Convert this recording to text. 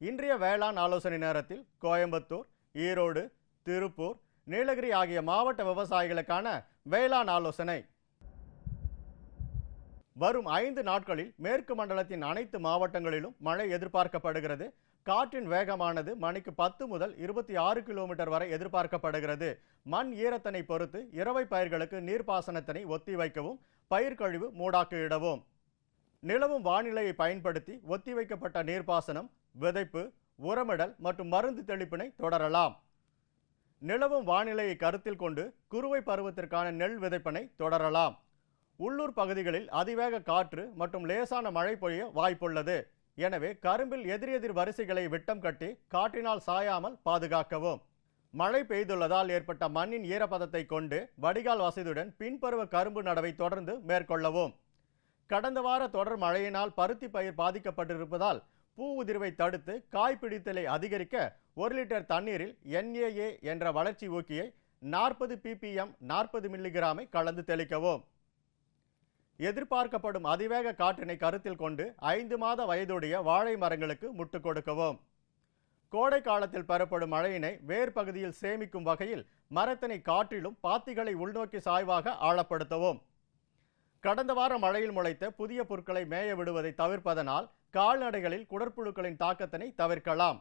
இன்றைய வேளாண் ஆலோசனை நேரத்தில் கோயம்புத்தூர் ஈரோடு திருப்பூர் நீலகிரி ஆகிய மாவட்ட விவசாயிகளுக்கான வேளாண் ஆலோசனை. வரும் ஐந்து நாட்களில் மேற்கு மண்டலத்தின் அனைத்து மாவட்டங்களிலும் மழை எதிர்பார்க்கப்படுகிறது. காற்றின் வேகமானது மணிக்கு பத்து முதல் இருபத்தி ஆறு கிலோமீட்டர் வரை எதிர்பார்க்கப்படுகிறது. மண் ஈரத்தனை பொறுத்து இரவை பயிர்களுக்கு நீர்ப்பாசனத்தினை ஒத்திவைக்கவும் பயிர்கழிவு மூடாக்கிடவும் நிலவும் வானிலையை பயன்படுத்தி ஒத்திவைக்கப்பட்ட நீர்ப்பாசனம் விதைப்பு உரமிடல் மற்றும் மருந்து தெளிப்பினை தொடரலாம். நிலவும் வானிலையை கருத்தில் கொண்டு குறுவை பருவத்திற்கான நெல் விதைப்பினை தொடரலாம். உள்ளூர் பகுதிகளில் அதிவேக காற்று மற்றும் லேசான மழை பொழிய வாய்ப்புள்ளது. எனவே கரும்பில் எதிரெதிர் வரிசைகளை விட்டம் கட்டி காற்றினால் சாயாமல் பாதுகாக்கவும். மழை பெய்துள்ளதால் ஏற்பட்ட மண்ணின் ஈரப்பதத்தை கொண்டு வடிகால் வசதியுடன் பின்பருவ கரும்பு நடவை தொடர்ந்து மேற்கொள்ளவும். கடந்த வார தொடர் மழையினால் பருத்தி பயிர் பாதிக்கப்பட்டிருப்பதால் பூ உதிர்வை தடுத்து காய் பிடித்தலை அதிகரிக்க ஒரு லிட்டர் தண்ணீரில் என்ஏஏ என்ற வளர்ச்சி ஊக்கியை நாற்பது பிபிஎம் நாற்பது மில்லிகிராமை கலந்து தெளிக்கவும். எதிர்பார்க்கப்படும் அதிவேக காற்றினை கருத்தில் கொண்டு ஐந்து மாத வயதுடைய வாழை மரங்களுக்கு முட்டு கொடுக்கவும். கோடை காலத்தில் பெறப்படும் மழையினை வேர் பகுதியில் சேமிக்கும் வகையில் மரத்தினை காற்றிலும் பாத்திகளை உள்நோக்கி சாய்வாக ஆழப்படுத்தவும். கடந்த வாரம் மழையில் முளைத்த புதிய பொருட்களை மேய விடுவதை தவிர்ப்பதனால் கால்நடைகளில் குடற்புழுக்களின் தாக்கத்தினை தவிர்க்கலாம்.